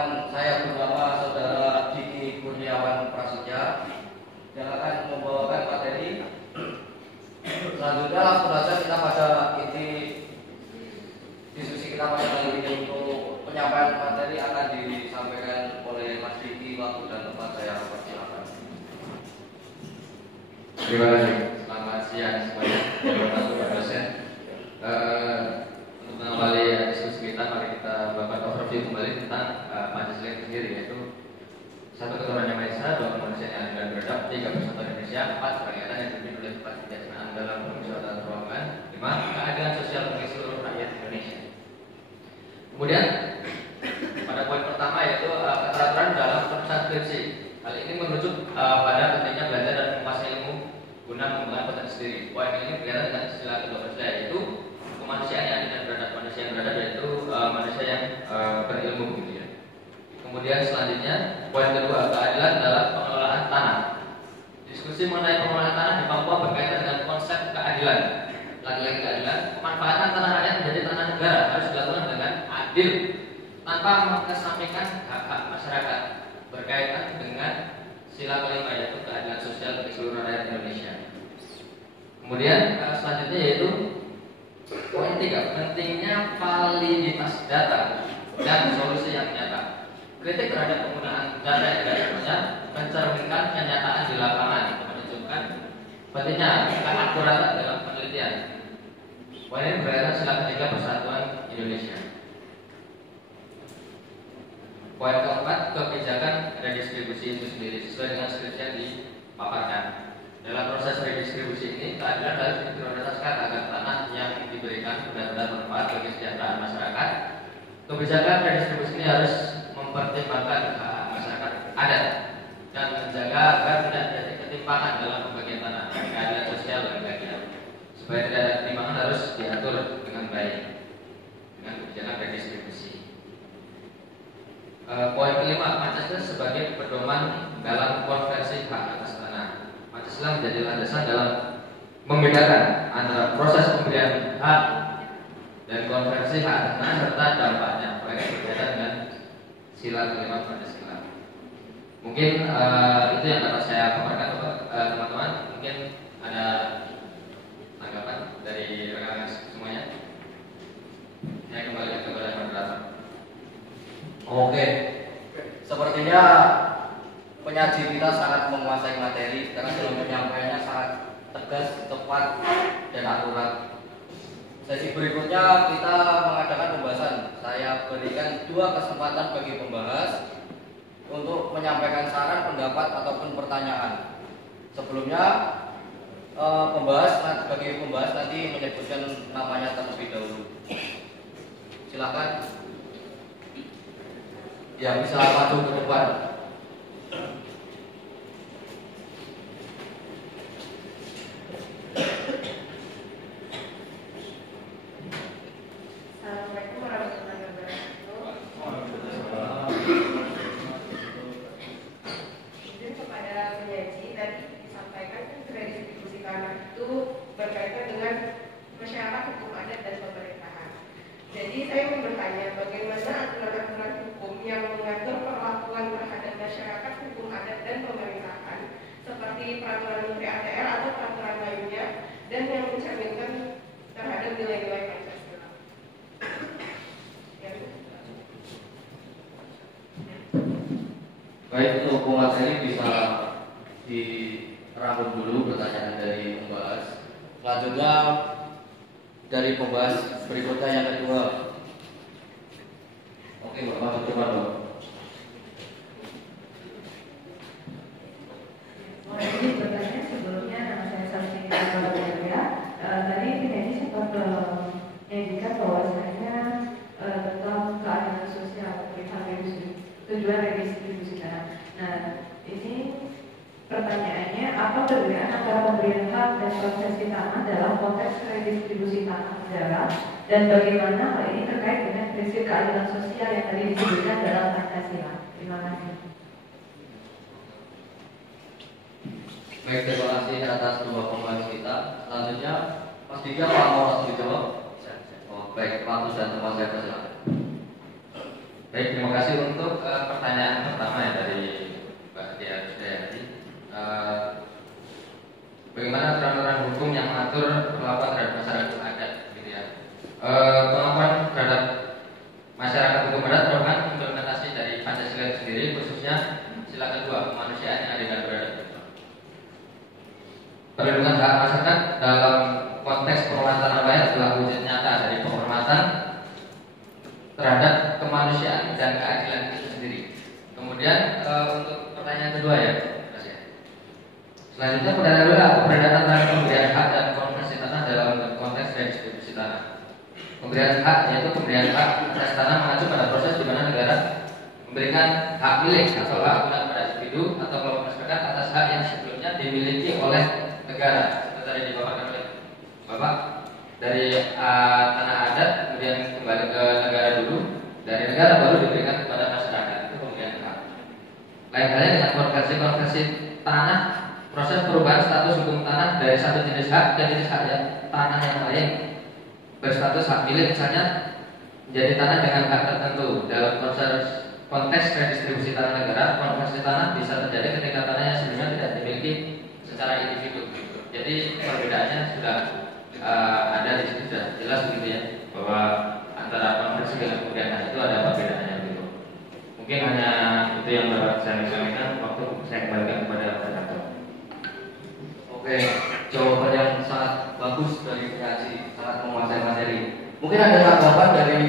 perkenalkan, saya bernama Saudara Diki Kurniawan Prasetya yang akan membawakan materi. Selanjutnya langsung saja kita pada inti diskusi kita pada kali ini. Untuk penyampaian materi akan disampaikan oleh Mas Diki. Waktu dan tempat saya persilakan. Terima kasih. Selamat siang semuanya. Terima kasih Pak dosen. Untuk mengawali diskusi kita, mari kita buat overview kembali tentang Pancasila itu sendiri, yaitu satu keturunan yang maha esa, dua kemanusiaan yang adil dan beradab, tiga persatuan Indonesia, empat kerakyatan yang dipimpin oleh empat kebijaksanaan dalam permusyawaratan terbangun, lima keadilan sosial bagi seluruh rakyat Indonesia. Kemudian pada poin pertama yaitu keteraturan dalam penulisan skripsi. Hal ini merujuk pada pentingnya belajar dan menguasai ilmu guna mengembangkan potensi diri. Poin ini berkaitan dengan istilah kedua Pancasila, yaitu kemanusiaan yang adil dan beradab. Manusia yang beradab yaitu manusia yang berilmu, gitu ya. Kemudian selanjutnya poin kedua, keadilan dalam pengelolaan tanah. Diskusi mengenai pengelolaan tanah di Papua berkaitan dengan konsep keadilan. Lagi-lagi keadilan, pemanfaatan tanah rakyat menjadi tanah negara harus dilakukan dengan adil tanpa mengesampingkan hak-hak masyarakat, berkaitan dengan sila kelima yaitu keadilan sosial bagi seluruh rakyat Indonesia. Kemudian selanjutnya yaitu poin 3, pentingnya validitas data dan solusi yang nyata. Kritik terhadap penggunaan data yang tidak sepenuhnya mencerminkan kenyataan di lapangan, menunjukkan pentingnya keakuratan dalam penelitian. Poin ini berkaitan sila ketiga persatuan Indonesia. Poin keempat, kebijakan redistribusi itu sendiri sesuai dengan skripsi yang dipaparkan. Dalam proses redistribusi ini, keadilan harus diprioritaskan agar tanah yang diberikan benar-benar bermanfaat bagi kesejahteraan masyarakat. Kebijakan redistribusi ini harus mempertimbangkan hak masyarakat adat dan menjaga agar tidak terjadi ketimpangan dalam pembagian tanah. Keadilan sosial dan keadilan supaya tidak ada ketimpangan harus diatur dengan baik dengan kebijakan redistribusi. Poin kelima, Pancasila sebagai pedoman dalam konversi hak atas tanah. Pancasila menjadi landasan dalam membedakan antara proses pemberian hak dan konversi hak atas tanah serta dampaknya berkaitan dengan sila kelima Pancasila. Mungkin itu yang dapat saya paparkan, teman-teman. Mungkin ada tanggapan dari rekan-rekan semuanya. Saya kembali kepada moderator. Oke, sepertinya penyaji kita sangat menguasai materi karena dalam penyampaiannya sangat tegas, tepat, dan akurat. Sesi berikutnya kita mengadakan pembahasan. Saya berikan 2 kesempatan bagi pembahas untuk menyampaikan saran, pendapat, ataupun pertanyaan. Sebelumnya bagi pembahas nanti menyebutkan namanya terlebih dahulu. Silakan yang bisa maju ke depan. Assalamualaikum warahmatullahi wabarakatuh. Izin kepada penyaji, tadi disampaikan redistribusi tanah itu berkaitan dengan masyarakat, hukum adat, dan pemerintahan. Jadi saya mau bertanya, bagaimana aturan-aturan hukum yang mengatur perlakuan terhadap masyarakat, hukum adat, dan pemerintahan seperti peraturan Menteri ATR atau peraturan lainnya dan yang mencerminkan terhadap nilai-nilai Pancasila. Baik, untuk pemateri bisa dirangkum dulu pertanyaan dari pembahas. Selanjutnya dari pembahas berikutnya yang kedua. Oke, Bapak coba dong. Jadi bertanya sebelumnya, nama saya Sarjini Prabowo. Tadi penyanyi sempat menyajikan bahwasanya tentang keadilan sosial tujuan redistribusi tanah. Nah, ini pertanyaannya, apa perbedaan antara pemberian hak dan konversi tanah dalam konteks redistribusi tanah negara, dan bagaimana hal ini terkait dengan prinsip keadilan sosial yang tadi disebutkan dalam Pancasila? Terima kasih. Baik, terima kasih atas 2 pembahas kita. Selanjutnya Mas Dika, Pak mau langsung dijawab? Oh, baik, waktu dan tempat saya persilakan. Baik, terima kasih untuk pertanyaan pertama ya dari Mbak Dia Rusdayati. Bagaimana aturan-aturan hukum yang mengatur perlakuan terhadap masyarakat adat, gitu ya? Pengakuan terhadap masyarakat hukum adat merupakan implementasi dari Pancasila itu sendiri, khususnya sila kedua kemanusiaan yang adil dan beradab. Perlindungan hak masyarakat dalam konteks penghormatan rakyat adalah wujud nyata dari penghormatan terhadap kemanusiaan dan keadilan itu sendiri. Kemudian untuk pertanyaan kedua ya, selanjutnya pertanyaan kedua, keberadaan terhadap pemberian hak dan konversi tanah dalam konteks redistribusi tanah. Pemberian hak yaitu pemberian hak atas tanah mengacu pada proses di mana negara memberikan hak milik atau hak guna pada individu atau kelompok masyarakat atas hak yang sebelumnya dimiliki oleh negara. Seperti tadi dibawakan oleh Bapak, dari tanah adat kemudian kembali ke negara dulu, dari negara baru diberikan kepada masyarakat. Itu pemberian hak. Lain halnya dengan konversi tanah, proses perubahan status hukum tanah dari satu jenis hak ke jenis hak yang tanah yang lain berstatus hak milik, misalnya menjadi tanah dengan hak tertentu. Dalam konteks redistribusi tanah negara, konversi tanah bisa terjadi ketika tanah yang sebelumnya tidak dimiliki secara individu. Jadi perbedaannya sudah ada di situ, sudah jelas begitu ya, bahwa antara konversi dengan pemberian hak itu ada perbedaannya begitu. Mungkin hanya itu yang dapat saya sampaikan. Waktu saya kembalikan kepada moderator. Oke, jawaban yang sangat bagus dari Haji, sangat menguasai materi. Mungkin ada tanggapan dari